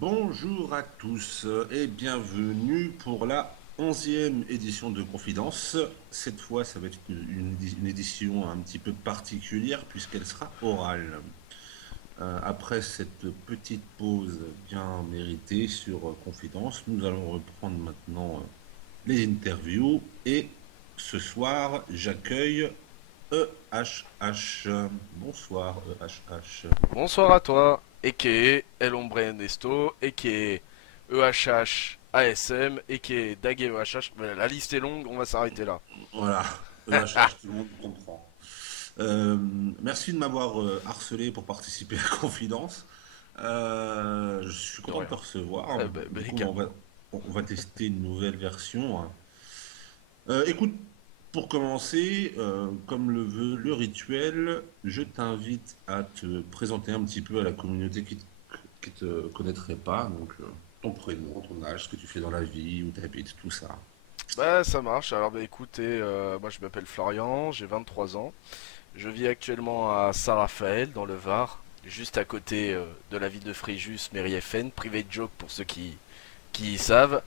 Bonjour à tous et bienvenue pour la 11e édition de Confidence. Cette fois, ça va être une édition un petit peu particulière puisqu'elle sera orale. Après cette petite pause bien méritée sur Confidence, nous allons reprendre maintenant les interviews et ce soir, j'accueille EHH. Bonsoir EHH. Bonsoir à toi, a.k.a. El Hombre Ernesto, a.k.a. EHH ASM, a.k.a. Dag EHH. Voilà, la liste est longue, on va s'arrêter là. Voilà, EHH, tout le monde comprend. Euh, Merci de m'avoir harcelé pour participer à Confidence. Je suis De content de te rien. recevoir. Du coup, Également. on va tester une nouvelle version. Écoute, pour commencer, comme le veut le rituel, je t'invite à te présenter un petit peu à la communauté qui te connaîtrait pas. Donc, ton prénom, ton âge, ce que tu fais dans la vie, où tu habites, tout ça. Bah ça marche, alors bah écoutez, moi je m'appelle Florian, j'ai 23 ans. Je vis actuellement à Saint-Raphaël, dans le Var, juste à côté de la ville de Fréjus, mairie FN, private joke pour ceux qui savent.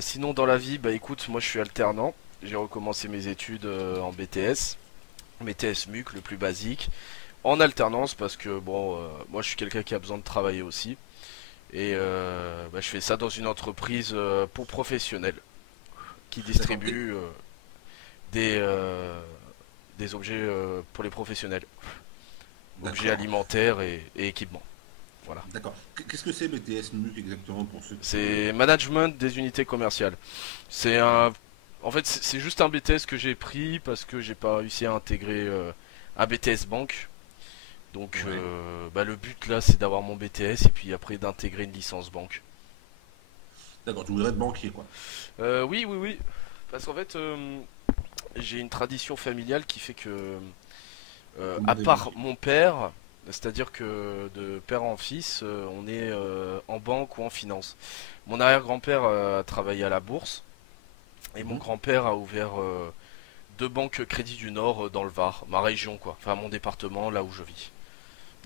Sinon dans la vie, bah écoute, moi je suis alternant. J'ai recommencé mes études en BTS. BTS MUC, le plus basique, en alternance parce que bon, moi je suis quelqu'un qui a besoin de travailler aussi et bah, je fais ça dans une entreprise pour professionnels qui D'accord. distribue des euh, des objets pour les professionnels, objets D'accord. alimentaires et équipements. Voilà. D'accord. Qu'est-ce que c'est BTS MUC exactement pour ceux qui... C'est management des unités commerciales. C'est un, en fait c'est juste un BTS que j'ai pris parce que j'ai pas réussi à intégrer un BTS banque. Donc Ouais. bah, le but là c'est d'avoir mon BTS et puis après d'intégrer une licence banque. D'accord, tu voudrais être banquier, quoi. Oui, oui, oui. Parce qu'en fait j'ai une tradition familiale qui fait que Tout le à monde est part banquier. mon père, c'est-à-dire que de père en fils on est en banque ou en finance. Mon arrière-grand-père a travaillé à la bourse et mon Mhm. grand-père a ouvert deux banques Crédit du Nord dans le Var, ma région quoi, enfin mon département là où je vis.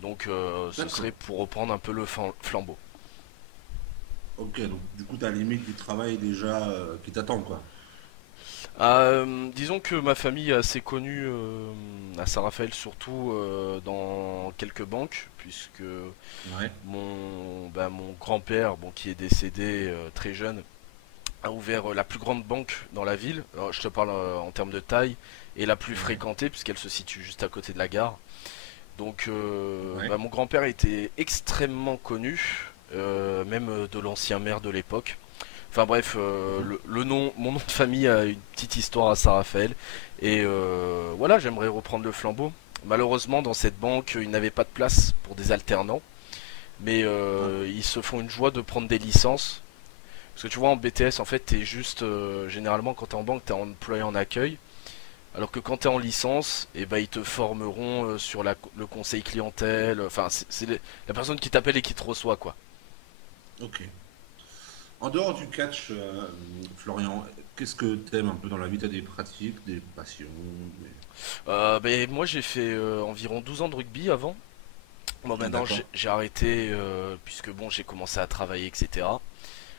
Donc ce serait D'accord. pour reprendre un peu le flambeau. Ok, donc du coup, tu as la limite du travail déjà qui t'attend, quoi. Disons que ma famille est assez connue à Saint-Raphaël, surtout dans quelques banques, puisque Ouais. mon grand-père, bon, qui est décédé très jeune, a ouvert la plus grande banque dans la ville. Alors, je te parle en termes de taille, et la plus Ouais. fréquentée, puisqu'elle se situe juste à côté de la gare. Donc, Ouais. mon grand-père était extrêmement connu, même de l'ancien maire de l'époque. Enfin bref, Mhm. le nom, mon nom de famille a une petite histoire à Saint-Raphaël. Et voilà, j'aimerais reprendre le flambeau. Malheureusement, dans cette banque, ils n'avaient pas de place pour des alternants. Mais Ah, ils se font une joie de prendre des licences. Parce que tu vois, en BTS, en fait, t'es juste. Généralement, quand t'es en banque, t'es employé en accueil. Alors que quand t'es en licence, eh ben, ils te formeront sur le conseil clientèle. Enfin, c'est la personne qui t'appelle et qui te reçoit, quoi. ok. En dehors du catch, Florian, qu'est-ce que t'aimes un peu dans la vie? T'as des pratiques, des passions, Ben, moi, j'ai fait environ 12 ans de rugby avant. Bon, Ah, maintenant d'accord. j'ai arrêté puisque bon j'ai commencé à travailler etc.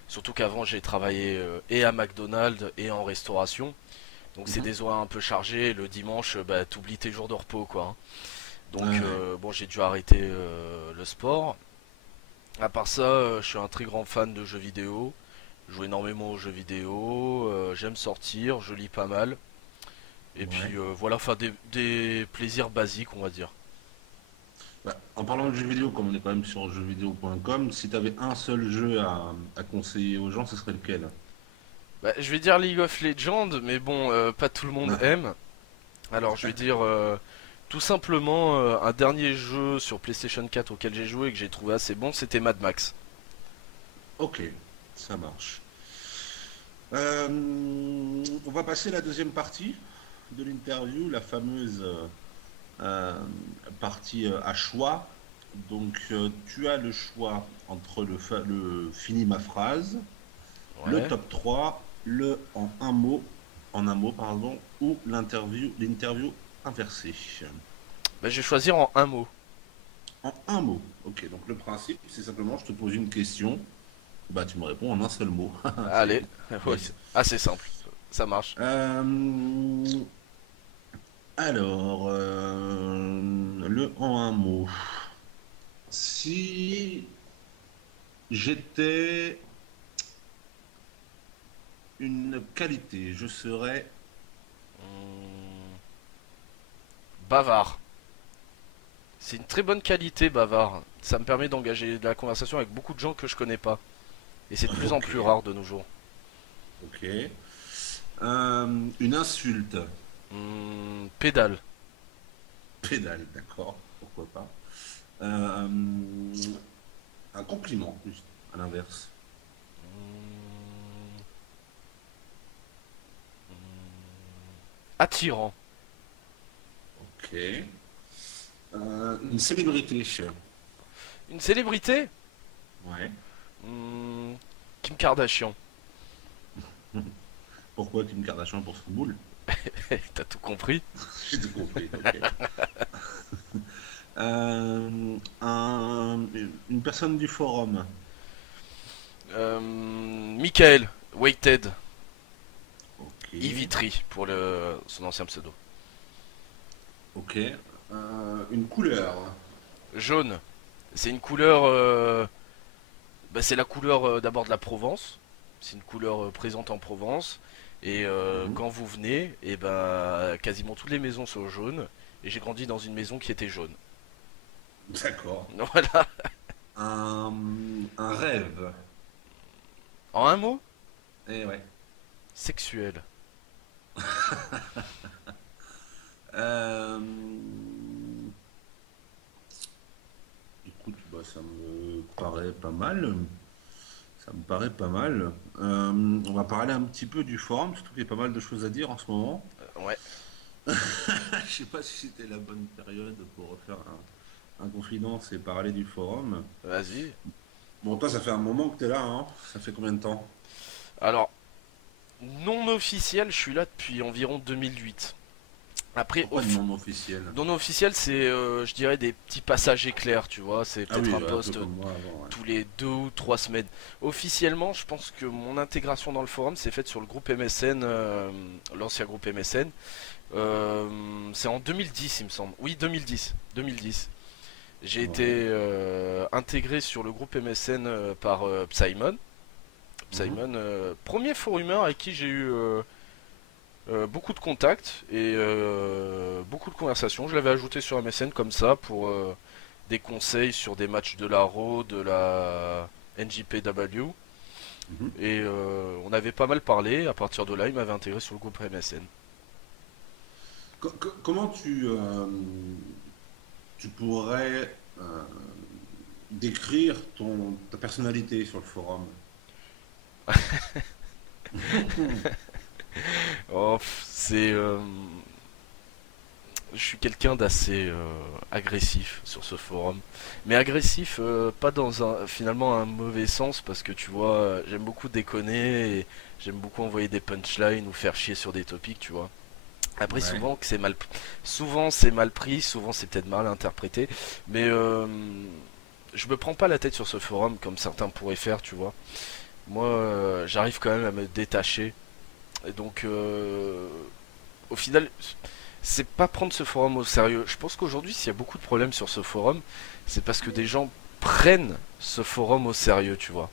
Surtout qu'avant j'ai travaillé et à McDonald's et en restauration. Donc c'est Mhm. des horaires un peu chargés. Le dimanche bah t'oublies tes jours de repos quoi, hein. Ouais, Donc ouais. bon j'ai dû arrêter le sport. À part ça je suis un très grand fan de jeux vidéo. Je joue énormément aux jeux vidéo. J'aime sortir, je lis pas mal. Et Ouais. puis voilà, enfin des plaisirs basiques on va dire. Bah, en parlant de jeux vidéo, comme on est quand même sur jeuxvideo.com, si t'avais un seul jeu à conseiller aux gens, ce serait lequel? Bah, je vais dire League of Legends, mais bon, pas tout le monde Ah, aime. Alors je vais dire tout simplement un dernier jeu sur PlayStation 4 auquel j'ai joué et que j'ai trouvé assez bon, c'était Mad Max. ok, ça marche. On va passer à la deuxième partie de l'interview, la fameuse euh, partie à choix. Donc, tu as le choix entre le fini ma phrase, le Ouais. top 3, le en un mot, pardon, ou l'interview inversée. Bah, je vais choisir en un mot. En un mot. Ok, donc le principe, c'est simplement, je te pose une question, bah tu me réponds en un seul mot. Allez, C'est oui, bête. c'est assez simple, ça marche. Euh, alors, le en un mot. Si j'étais une qualité, je serais... Hmm, Bavard. C'est une très bonne qualité, bavard. Ça me permet d'engager de la conversation avec beaucoup de gens que je connais pas. Et c'est de plus en Ok, plus rare de nos jours. ok. Une insulte. Pédale. Pédale, d'accord, pourquoi pas. Euh, un compliment, juste, à l'inverse. Hmm, Attirant. Ok. Une célébrité. Une célébrité. Ouais. Hmm, Kim Kardashian. Pourquoi Kim Kardashian pour son boule? T'as tout compris. J'ai tout compris, ok. Une personne du forum. Michael. Weighted. Ok. Ivitry pour son ancien pseudo. Ok. Une couleur. Jaune. C'est une couleur. C'est la couleur d'abord de la Provence. C'est une couleur présente en Provence. Et Mhm. quand vous venez, et ben quasiment toutes les maisons sont jaunes. Et j'ai grandi dans une maison qui était jaune. D'accord. Voilà. Un rêve. En un mot, Eh ouais. sexuel. Euh, Écoute, bah, ça me paraît pas mal. Ça me paraît pas mal. On va parler un petit peu du forum, surtout qu'il y a pas mal de choses à dire en ce moment. Ouais, Je sais pas si c'était la bonne période pour refaire un confidence et parler du forum. vas-y. Bon, toi, ça fait un moment que tu es là, hein? Ça fait combien de temps? Alors, non officiel, je suis là depuis environ 2008. Après, Pourquoi non officiel? non officiel, c'est, je dirais, des petits passages éclairs, tu vois. C'est Ah peut-être oui, un un peu post comme moi avant, ouais. tous les 2 ou 3 semaines. Officiellement, je pense que mon intégration dans le forum s'est faite sur le groupe MSN, l'ancien groupe MSN. Euh, c'est en 2010, il me semble. Oui, 2010. 2010. J'ai été Ouais. intégré sur le groupe MSN par Psymon. Mhm. Psymon, premier forumeur avec qui j'ai eu beaucoup de contacts et beaucoup de conversations. Je l'avais ajouté sur MSN comme ça pour des conseils sur des matchs de la Raw, de la NJPW. Mhm. Et on avait pas mal parlé. À partir de là, il m'avait intégré sur le groupe MSN. Comment tu pourrais décrire ta personnalité sur le forum? Oh, je suis quelqu'un d'assez agressif sur ce forum. Mais agressif, pas dans finalement un mauvais sens, parce que tu vois, j'aime beaucoup déconner et j'aime beaucoup envoyer des punchlines ou faire chier sur des topics, tu vois. Après, Ouais. souvent c'est mal pris, souvent c'est peut-être mal interprété, mais je me prends pas la tête sur ce forum comme certains pourraient faire, tu vois. Moi, j'arrive quand même à me détacher. Et donc, au final, c'est pas prendre ce forum au sérieux. Je pense qu'aujourd'hui, s'il y a beaucoup de problèmes sur ce forum, c'est parce que des gens prennent ce forum au sérieux, tu vois.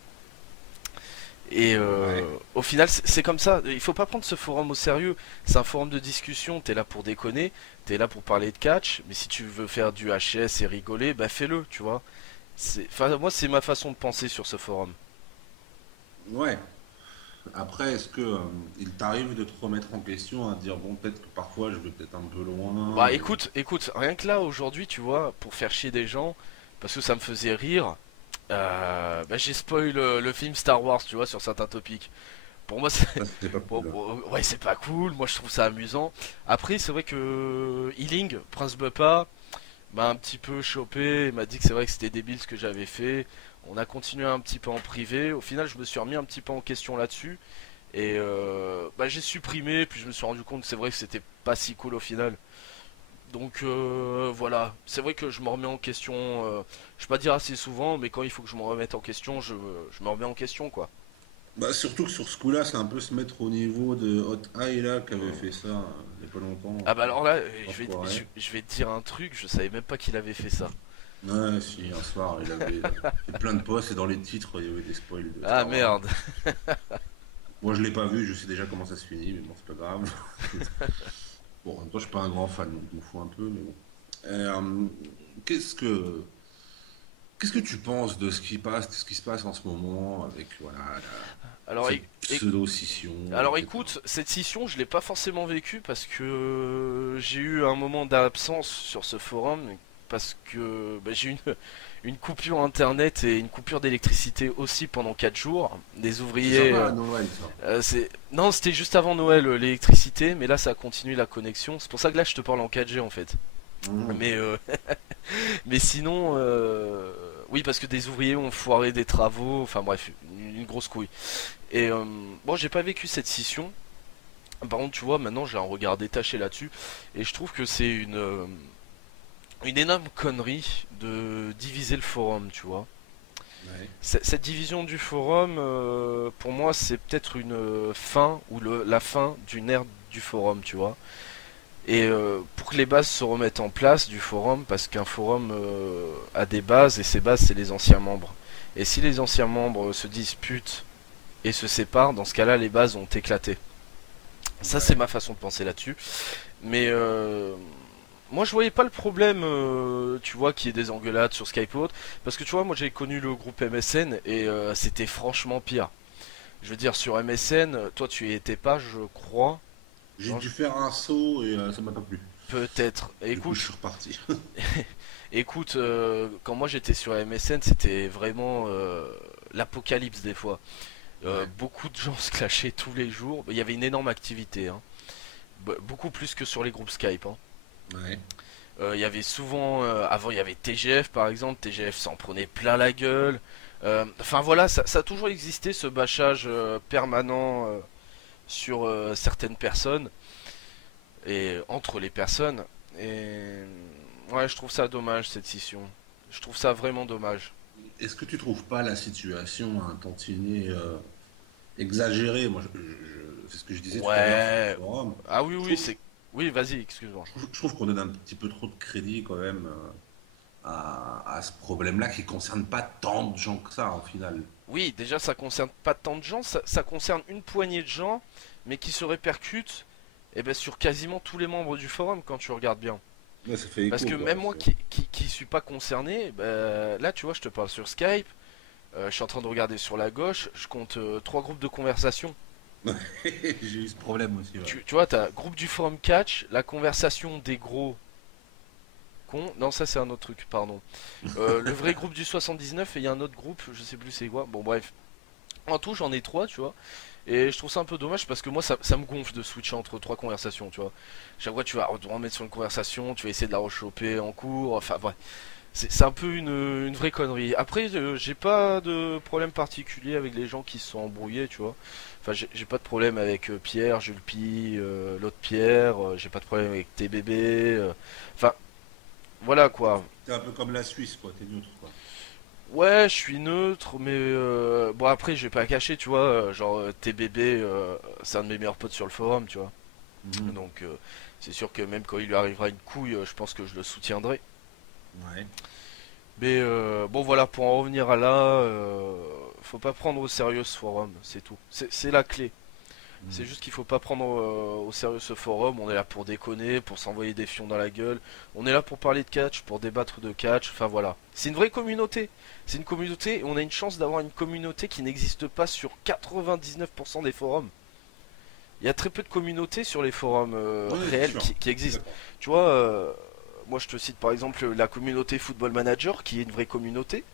Et Ouais. au final, c'est comme ça. Il faut pas prendre ce forum au sérieux. C'est un forum de discussion. T'es là pour déconner, t'es là pour parler de catch. Mais si tu veux faire du HS et rigoler, bah fais-le, tu vois. Enfin, moi, c'est ma façon de penser sur ce forum. Ouais. Après, est-ce que il t'arrive de te remettre en question, à dire bon, peut-être que parfois je vais peut-être un peu loin Bah et... écoute, rien que là aujourd'hui, tu vois, pour faire chier des gens, parce que ça me faisait rire, j'ai spoil le film Star Wars, tu vois, sur certains topics. Pour moi, c'est Ça, c'est pas cool. ouais, c'est pas cool. Moi, je trouve ça amusant. Après, c'est vrai que Healing, Prince Buppa, m'a un petit peu chopé. Il m'a dit que c'est vrai que c'était débile ce que j'avais fait. On a continué un petit peu en privé. Au final, je me suis remis un petit peu en question là-dessus. Et j'ai supprimé. Puis je me suis rendu compte que c'est vrai que c'était pas si cool au final. Donc voilà, c'est vrai que je me remets en question, je vais pas dire assez souvent, mais quand il faut que je me remette en question, je me remets en question quoi. Bah, surtout que sur ce coup-là, c'est un peu se mettre au niveau de Hot Eye là, qui avait fait ça il y a pas longtemps. Ah bah alors là, Enfoiré. je vais te dire un truc, je savais même pas qu'il avait fait ça. Ouais, si, un soir, il avait fait plein de posts et dans les titres, il y avait des spoils de Ah Star Wars. merde. Moi, je l'ai pas vu, je sais déjà comment ça se finit, mais bon, c'est pas grave. Bon, en même temps, je suis pas un grand fan, donc je m'en fous un peu, mais bon. Euh, qu'est-ce que qu'est-ce que tu penses de ce qui passe, de ce qui se passe en ce moment avec voilà Alors, cette pseudo-scission, alors etc. écoute, cette scission, je l'ai pas forcément vécue parce que j'ai eu un moment d'absence sur ce forum parce que bah, j'ai eu une coupure internet et une coupure d'électricité aussi pendant 4 jours. Des C'est ouvriers, sympa à Noël, ça. non, c'était juste avant Noël l'électricité, mais là ça a continué la connexion. C'est pour ça que là je te parle en 4G en fait. Mhm. Mais mais sinon, oui, parce que des ouvriers ont foiré des travaux. Enfin bref, une grosse couille. Et bon, j'ai pas vécu cette scission. Par contre, tu vois, maintenant j'ai un regard détaché là-dessus. Et je trouve que c'est une énorme connerie de diviser le forum, tu vois. Ouais. Cette division du forum, pour moi, c'est peut-être une fin ou la fin d'une ère du forum, tu vois. Et pour que les bases se remettent en place du forum, parce qu'un forum a des bases, et ces bases, c'est les anciens membres. Et si les anciens membres se disputent et se séparent, dans ce cas-là, les bases ont éclaté. Ça, c'est Ouais. ma façon de penser là-dessus. Mais moi, je voyais pas le problème, tu vois, qu'il y ait des engueulades sur Skype ou autre. Parce que tu vois, moi, j'ai connu le groupe MSN et c'était franchement pire. Je veux dire, sur MSN, toi, tu y étais pas, je crois. J'ai Non, dû faire un saut et ça m'a pas plu. peut-être. Du coup, je Écoute, suis reparti. écoute, quand moi j'étais sur MSN, c'était vraiment l'apocalypse des fois. Ouais. Beaucoup de gens se clashaient tous les jours. Il y avait une énorme activité, hein. Beaucoup plus que sur les groupes Skype, hein. Ouais. Il y avait souvent, avant il y avait TGF par exemple, TGF s'en prenait plein la gueule. Enfin voilà, ça a toujours existé ce bâchage permanent sur certaines personnes et entre les personnes. Et ouais, je trouve ça dommage cette scission. Je trouve ça vraiment dommage. Est-ce que tu trouves pas la situation un tantinet exagérée? Moi, c'est ce que je disais tout à l'heure sur le Ouais. forum. Ah oui, Je oui, trouve, c'est. Oui, vas-y, excuse-moi. je trouve qu'on donne un petit peu trop de crédit quand même à ce problème-là qui concerne pas tant de gens que ça, au final. Oui, déjà, ça concerne pas tant de gens, ça concerne une poignée de gens, mais qui se répercute eh ben, sur quasiment tous les membres du forum quand tu regardes bien. Ouais, ça fait Parce écho, que quoi. même moi qui suis pas concerné, ben, là, tu vois, je te parle sur Skype, je suis en train de regarder sur la gauche, je compte 3 groupes de conversation. J'ai eu ce problème aussi, ouais. Tu vois, t'as groupe du forum catch, la conversation des gros cons. Non, ça c'est un autre truc, pardon. Le vrai groupe du 79 et il y a un autre groupe, je sais plus c'est quoi. Bon, bref. En tout, j'en ai 3, tu vois. Et je trouve ça un peu dommage parce que moi, ça me gonfle de switcher entre 3 conversations, tu vois. Chaque fois, tu vas te remettre sur une conversation, tu vas essayer de la rechoper en cours. Enfin, ouais. C'est un peu une vraie connerie. Après, j'ai pas de problème particulier avec les gens qui se sont embrouillés, tu vois. Enfin, j'ai pas de problème avec Pierre, Jules Pi, l'autre Pierre. J'ai pas de problème avec TBB. Enfin, voilà quoi. T'es un peu comme la Suisse, quoi. T'es neutre, quoi. Ouais, je suis neutre, mais bon après je vais pas cacher, tu vois, genre TBB, c'est un de mes meilleurs potes sur le forum, tu vois. Mhm. Donc c'est sûr que même quand il lui arrivera une couille, je pense que je le soutiendrai. Ouais. Mais bon voilà, pour en revenir à là, faut pas prendre au sérieux ce forum, c'est tout. C'est la clé. C'est Mhm. juste qu'il faut pas prendre au sérieux ce forum. On est là pour déconner, pour s'envoyer des fions dans la gueule. On est là pour parler de catch, pour débattre de catch. Enfin voilà. C'est une vraie communauté. C'est une communauté et on a une chance d'avoir une communauté qui n'existe pas sur 99% des forums. Il y a très peu de communautés sur les forums Ouais, c'est réels sûr. qui Je suis existent. d'accord. Tu vois, moi je te cite par exemple la communauté Football Manager qui est une vraie communauté.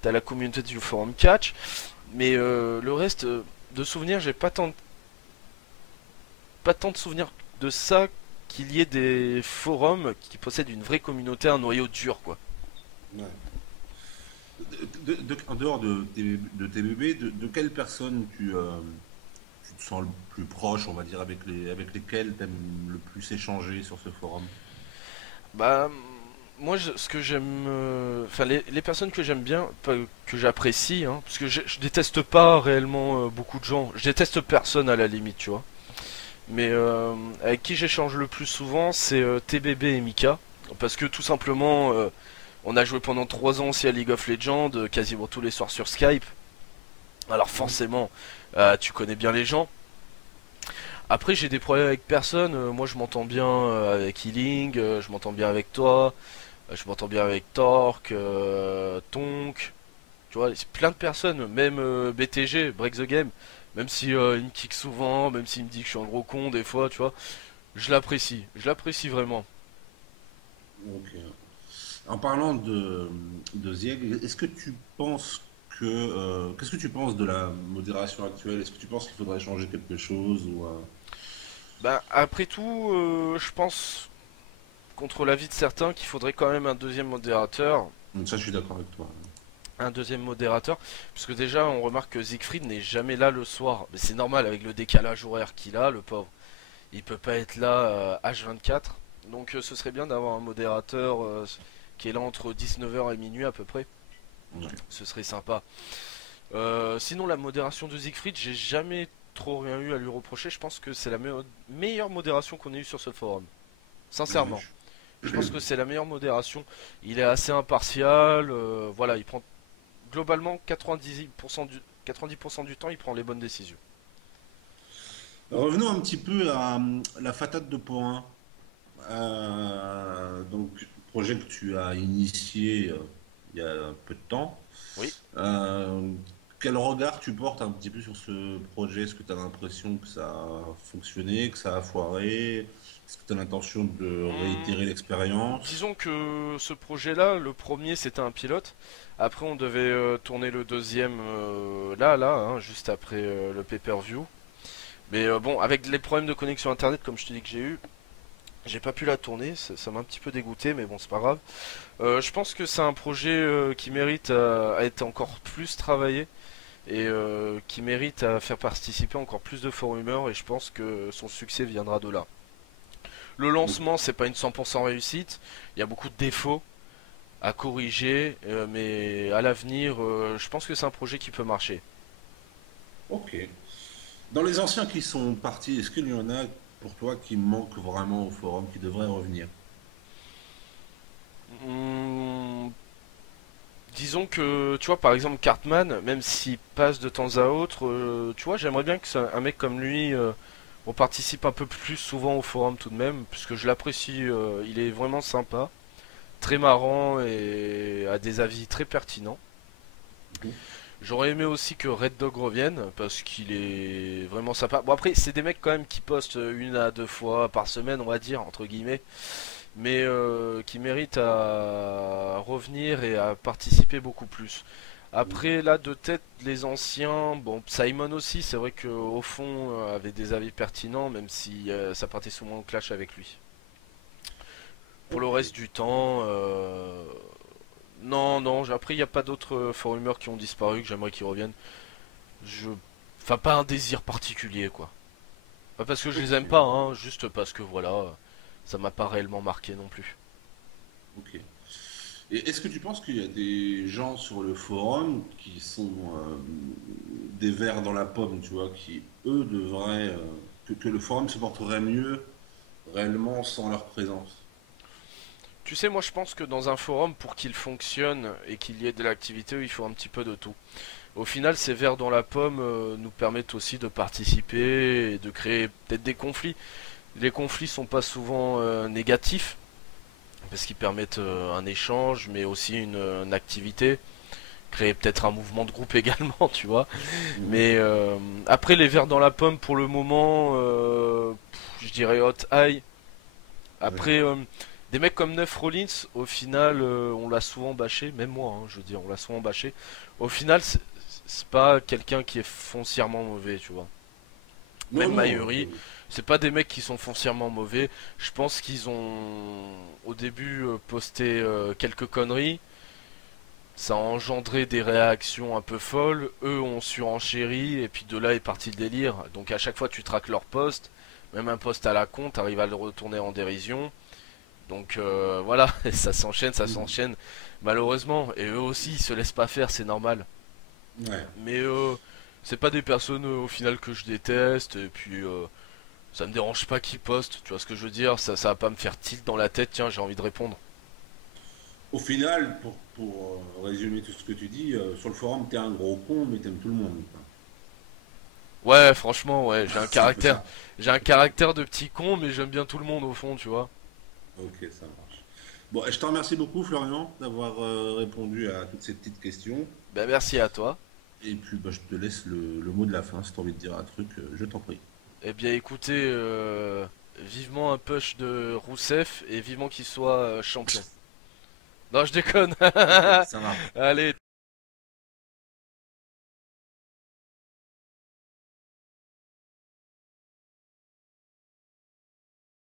T'as la communauté du forum catch. Mais le reste de souvenirs, j'ai pas tant de souvenirs de ça qu'il y ait des forums qui possèdent une vraie communauté, un noyau dur, quoi. Ouais. En dehors de TBB, de quelle personne tu te sens le plus proche, on va dire, avec lesquelles t'aimes le plus échanger sur ce forum? Bah, moi, ce que j'aime, enfin, les personnes que j'aime bien, que j'apprécie, hein, parce que je déteste pas réellement beaucoup de gens. Je déteste personne à la limite, tu vois. Mais avec qui j'échange le plus souvent, c'est TBB et Mika, parce que tout simplement, on a joué pendant 3 ans aussi à League of Legends, quasiment tous les soirs sur Skype. Alors forcément, tu connais bien les gens. Après, j'ai des problèmes avec personne. Moi, je m'entends bien avec Healing, je m'entends bien avec toi, je m'entends bien avec Torque, Tonk. Tu vois, c'est plein de personnes, même BTG, Break the Game. Même si il me kick souvent, même s'il me dit que je suis un gros con des fois, tu vois, je l'apprécie vraiment. Ok. En parlant de Zieg, est-ce que tu penses qu'est-ce que tu penses de la modération actuelle? Est-ce que tu penses qu'il faudrait changer quelque chose ou Bah, après tout, je pense, contre l'avis de certains, qu'il faudrait quand même un deuxième modérateur. Ça, je suis d'accord avec toi. Un deuxième modérateur, puisque déjà on remarque que Siegfried n'est jamais là le soir. Mais c'est normal avec le décalage horaire qu'il a, le pauvre. Il peut pas être là H24. Donc ce serait bien d'avoir un modérateur qui est là entre 19h et minuit à peu près. Ouais. Ce serait sympa. Sinon la modération de Siegfried, j'ai jamais trop rien eu à lui reprocher. Je pense que c'est la meilleure modération qu'on ait eue sur ce forum. Ouais, Sincèrement. Je pense que c'est la meilleure modération. Il est assez impartial. Voilà, il prend globalement 90% du temps, il prend les bonnes décisions. revenons un petit peu à la fatate de Porin. Donc, projet que tu as initié il y a peu de temps. Oui. Euh, Quel regard tu portes un petit peu sur ce projet? Est-ce que tu as l'impression que ça a fonctionné, que ça a foiré? Est-ce que tu as l'intention de Hum, réitérer l'expérience? disons que ce projet-là, le premier c'était un pilote. Après on devait tourner le deuxième là, hein, juste après le pay-per-view. Mais bon, avec les problèmes de connexion internet, comme je te dis que j'ai pas pu la tourner. Ça m'a un petit peu dégoûté, mais bon, c'est pas grave. Je pense que c'est un projet qui mérite à être encore plus travaillé et qui mérite à faire participer encore plus de forumers et je pense que son succès viendra de là. Le lancement, c'est pas une 100% réussite, il y a beaucoup de défauts à corriger, mais à l'avenir, je pense que c'est un projet qui peut marcher. Ok. Dans les anciens qui sont partis, est-ce qu'il y en a pour toi qui manquent vraiment au forum, qui devraient revenir? Hum, disons que, tu vois, par exemple, Cartman, même s'il passe de temps à autre, tu vois, j'aimerais bien que un mec comme lui on participe un peu plus souvent au forum tout de même, puisque je l'apprécie, il est vraiment sympa, très marrant et a des avis très pertinents. Mhm. J'aurais aimé aussi que Red Dog revienne parce qu'il est vraiment sympa. Bon après c'est des mecs quand même qui postent 1 à 2 fois par semaine on va dire entre guillemets, mais qui méritent à revenir et à participer beaucoup plus. Après là de tête les anciens, bon Simon aussi c'est vrai qu'au fond avait des avis pertinents même si ça partait souvent en clash avec lui. Pour le Ok. reste du temps, non non après il n'y a pas d'autres forumers qui ont disparu que j'aimerais qu'ils reviennent. Je... Enfin, pas un désir particulier, quoi. Pas parce que je les Ok. aime pas, hein, juste parce que voilà, ça m'a pas réellement marqué non plus. Ok. Et est-ce que tu penses qu'il y a des gens sur le forum qui sont des vers dans la pomme, tu vois, qui eux devraient que le forum se porterait mieux réellement sans leur présence? Tu sais, moi je pense que dans un forum, pour qu'il fonctionne et qu'il y ait de l'activité, il faut un petit peu de tout. Au final, ces vers dans la pomme nous permettent aussi de participer et de créer peut-être des conflits. Les conflits sont pas souvent négatifs, parce qu'ils permettent un échange, mais aussi une activité. Créer peut-être un mouvement de groupe également, tu vois. Mhm. Mais après les vers dans la pomme pour le moment, je dirais hot high. Ouais. Après des mecs comme Neuf Rollins, au final on l'a souvent bâché, même moi, hein, je veux dire, on l'a souvent bâché. Au final c'est pas quelqu'un qui est foncièrement mauvais, tu vois. Non, Même non. Mayuri, c'est pas des mecs qui sont foncièrement mauvais. Je pense qu'ils ont au début posté quelques conneries. Ça a engendré des réactions un peu folles. Eux ont surenchéri et puis de là est parti le délire. Donc à chaque fois tu traques leur poste, même un poste à la con, t'arrives à le retourner en dérision. Donc voilà, ça s'enchaîne, ça s'enchaîne, malheureusement. Et eux aussi, ils se laissent pas faire, c'est normal. Ouais. Mais c'est pas des personnes au final que je déteste. Et puis ça me dérange pas qu'ils postent, tu vois ce que je veux dire. Ça va pas me faire tilt dans la tête, tiens, j'ai envie de répondre. Au final, pour résumer tout ce que tu dis, sur le forum, t'es un gros con, mais t'aimes tout le monde, quoi. Ouais, franchement, ouais, C'est un peu ça. j'ai un caractère de petit con, mais j'aime bien tout le monde au fond, tu vois. Ok, ça marche. Bon, je te remercie beaucoup, Florian, d'avoir répondu à toutes ces petites questions. Ben merci à toi. Et puis, bah, je te laisse le mot de la fin. Si tu as envie de dire un truc, je t'en prie. Eh bien écoutez, vivement un push de Rousseff et vivement qu'il soit champion. Non, je déconne. Ça marche. Allez,